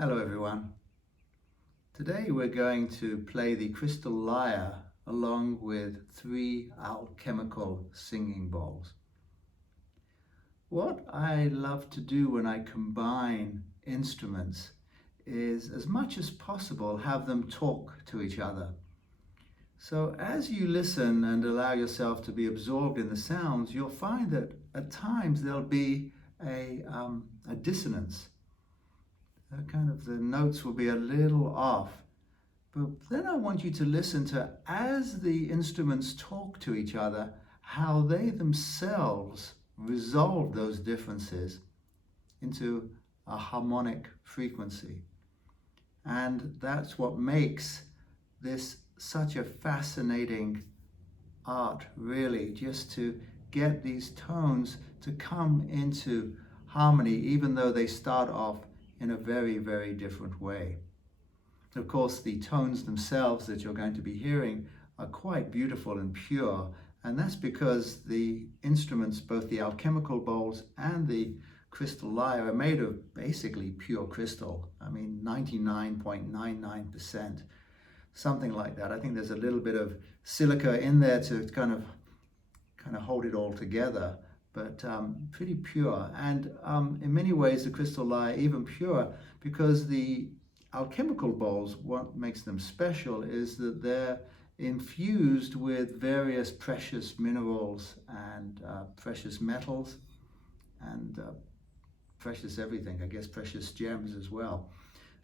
Hello everyone. Today we're going to play the crystal lyre along with 3 alchemical singing bowls. What I love to do when I combine instruments is, as much as possible, have them talk to each other. So as you listen and allow yourself to be absorbed in the sounds, you'll find that at times there'll be a dissonance. The notes will be a little off. But then I want you to listen to, as the instruments talk to each other, how they themselves resolve those differences into a harmonic frequency. And that's what makes this such a fascinating art, really, just to get these tones to come into harmony, even though they start off in a very, very different way. Of course, the tones themselves that you're going to be hearing are quite beautiful and pure, and that's because the instruments, both the alchemical bowls and the crystal lyre, are made of basically pure crystal. I mean, 99.99%, something like that. I think there's a little bit of silica in there to kind of hold it all together, but pretty pure. And in many ways, the crystal lyre even pure, because the alchemical bowls, what makes them special is that they're infused with various precious minerals and precious metals and precious everything, I guess precious gems as well.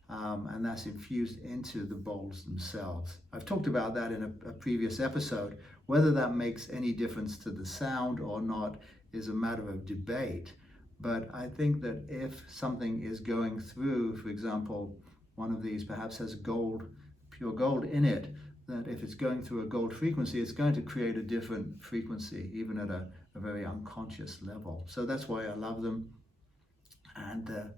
And that's infused into the bowls themselves. I've talked about that in a previous episode. Whether that makes any difference to the sound or not is a matter of debate. But I think that if something is going through, for example, one of these perhaps has gold, pure gold in it, that if it's going through a gold frequency, it's going to create a different frequency, even at a very unconscious level. So that's why I love them, and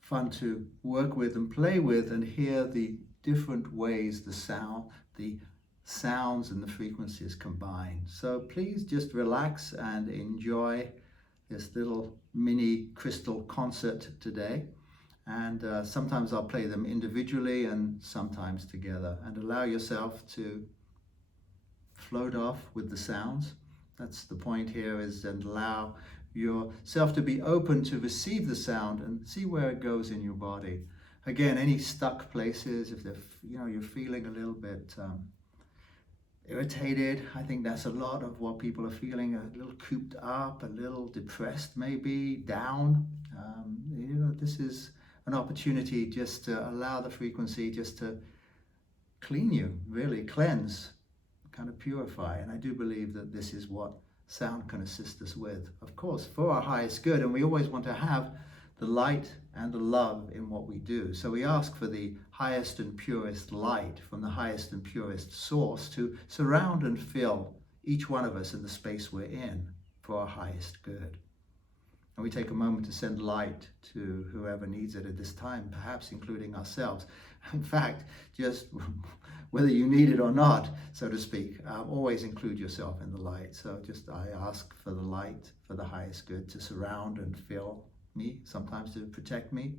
fun to work with and play with and hear the different ways the sounds and the frequencies combine. So please just relax and enjoy this little mini crystal concert today. And sometimes I'll play them individually and sometimes together, and allow yourself to float off with the sounds. That's the point here, is and allow yourself to be open to receive the sound and see where it goes in your body. Again, any stuck places, if you're feeling a little bit irritated, I think that's a lot of what people are feeling, a little cooped up, a little depressed, maybe down. This is an opportunity just to allow the frequency just to clean you, really cleanse, kind of purify. And I do believe that this is what sound can assist us with, of course, for our highest good. And we always want to have the light and the love in what we do. So we ask for the highest and purest light from the highest and purest source to surround and fill each one of us in the space we're in for our highest good. And we take a moment to send light to whoever needs it at this time, perhaps including ourselves. In fact, just whether you need it or not, so to speak, always include yourself in the light. So I ask for the light, for the highest good, to surround and fill me, sometimes to protect me.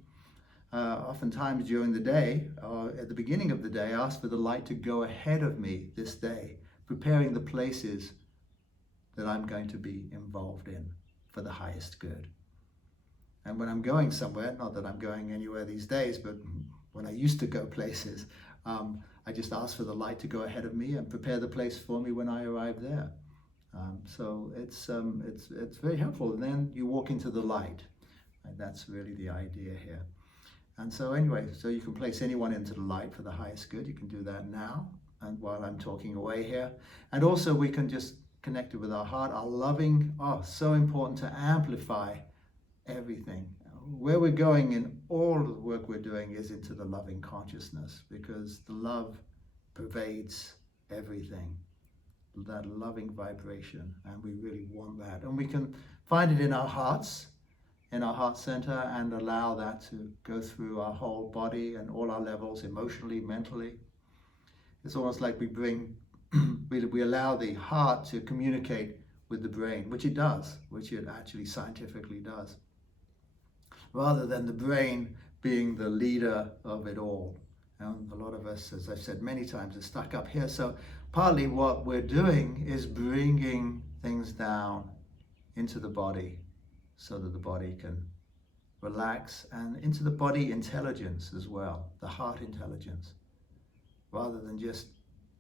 Oftentimes during the day, or at the beginning of the day, I ask for the light to go ahead of me this day, preparing the places that I'm going to be involved in for the highest good. And when I'm going somewhere, not that I'm going anywhere these days, but when I used to go places, I just ask for the light to go ahead of me and prepare the place for me when I arrive there. So it's very helpful. And then you walk into the light. And that's really the idea here. And so anyway, so you can place anyone into the light for the highest good. You can do that now, and while I'm talking away here. And also we can just connect it with our heart, our loving. So important to amplify everything. Where we're going in all of the work we're doing is into the loving consciousness, because the love pervades everything, that loving vibration, and we really want that. And we can find it in our hearts, in our heart center, and allow that to go through our whole body and all our levels, emotionally, mentally. It's almost like we allow the heart to communicate with the brain, which it does, which it actually scientifically does, rather than the brain being the leader of it all. And a lot of us, as I've said many times, are stuck up here. So partly what we're doing is bringing things down into the body so that the body can relax, and into the body intelligence as well, the heart intelligence, rather than just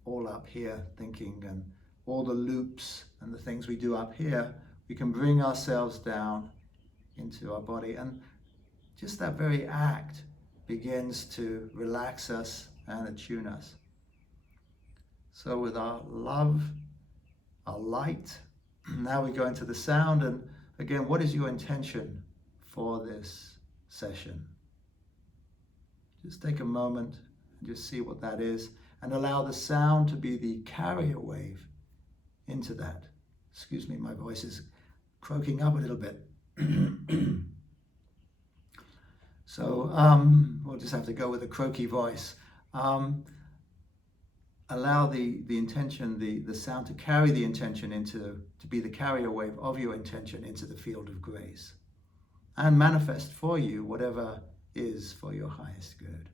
all up here thinking and all the loops and the things we do up here. We can bring ourselves down into our body, and just that very act begins to relax us and attune us. So with our love, our light, now we go into the sound. And again, what is your intention for this session? Just take a moment and just see what that is, and allow the sound to be the carrier wave into that. Excuse me, my voice is croaking up a little bit. So we'll just have to go with a croaky voice. Allow the intention, the sound to carry the intention to be the carrier wave of your intention into the field of grace, and manifest for you whatever is for your highest good.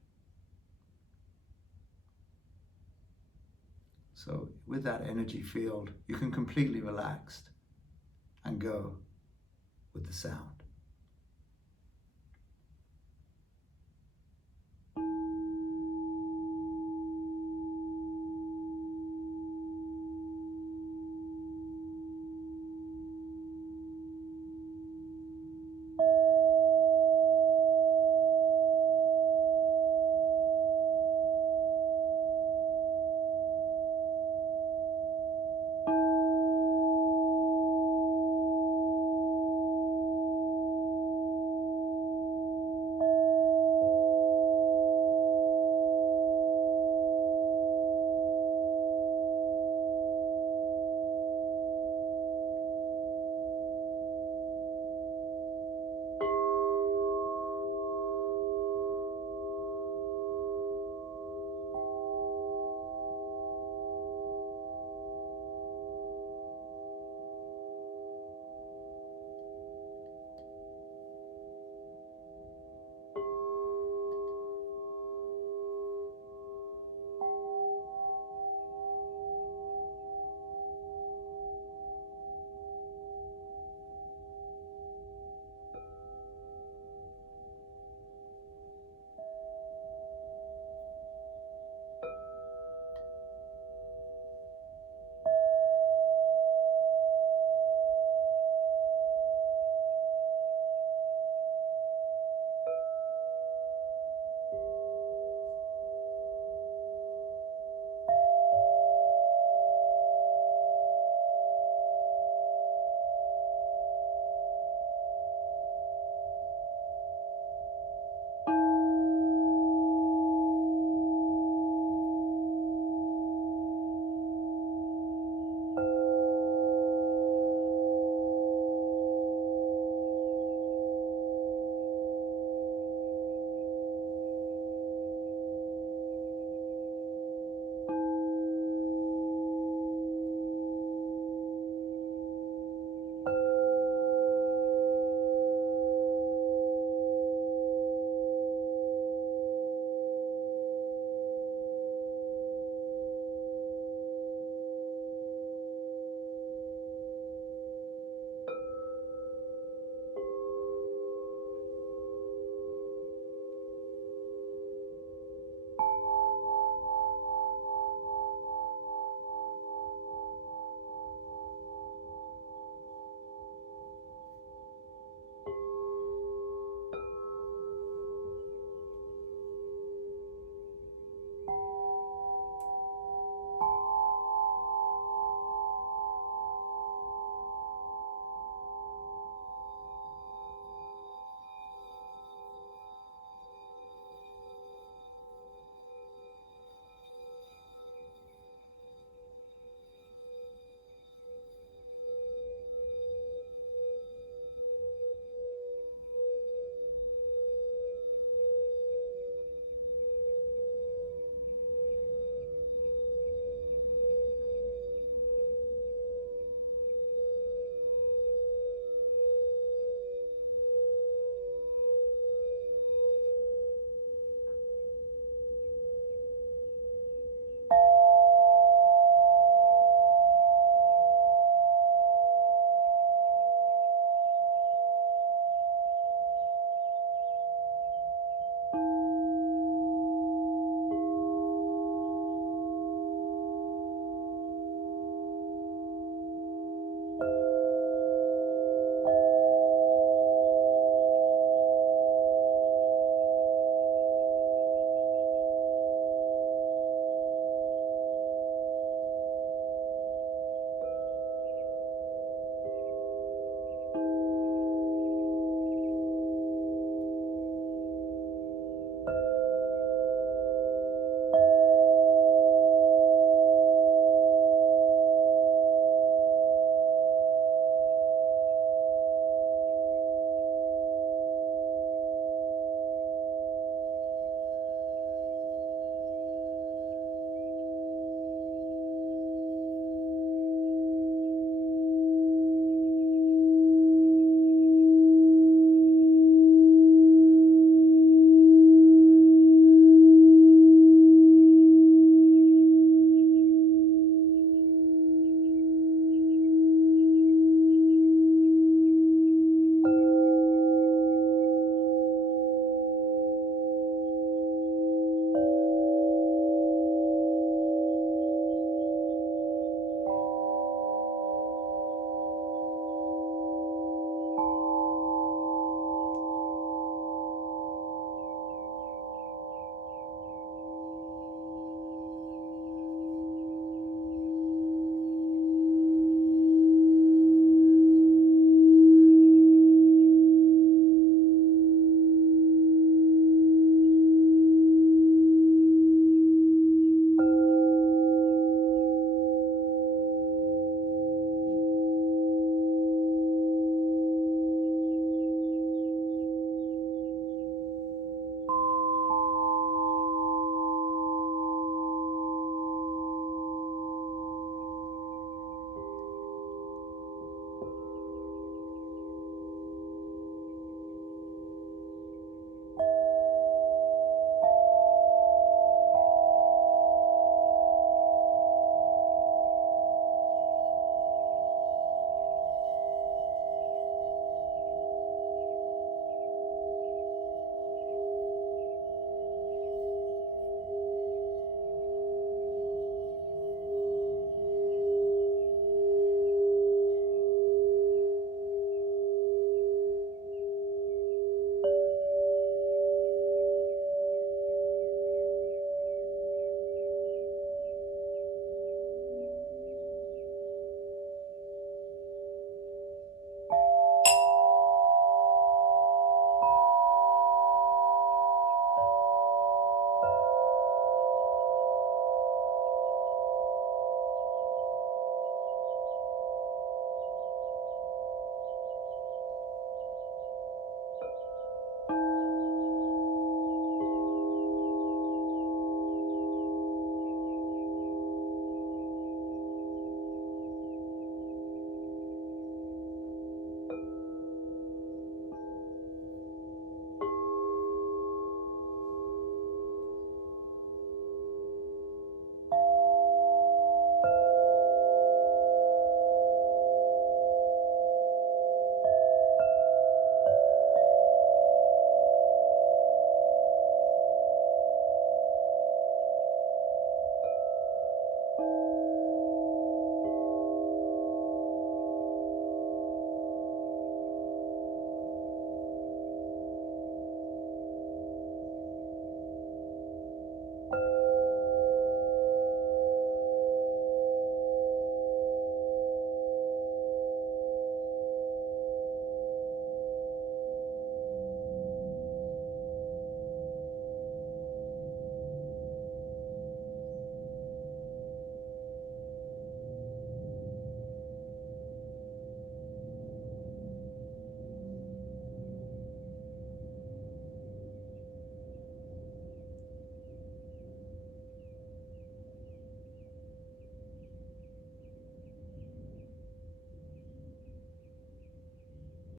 So with that energy field, you can completely relaxed and go with the sound.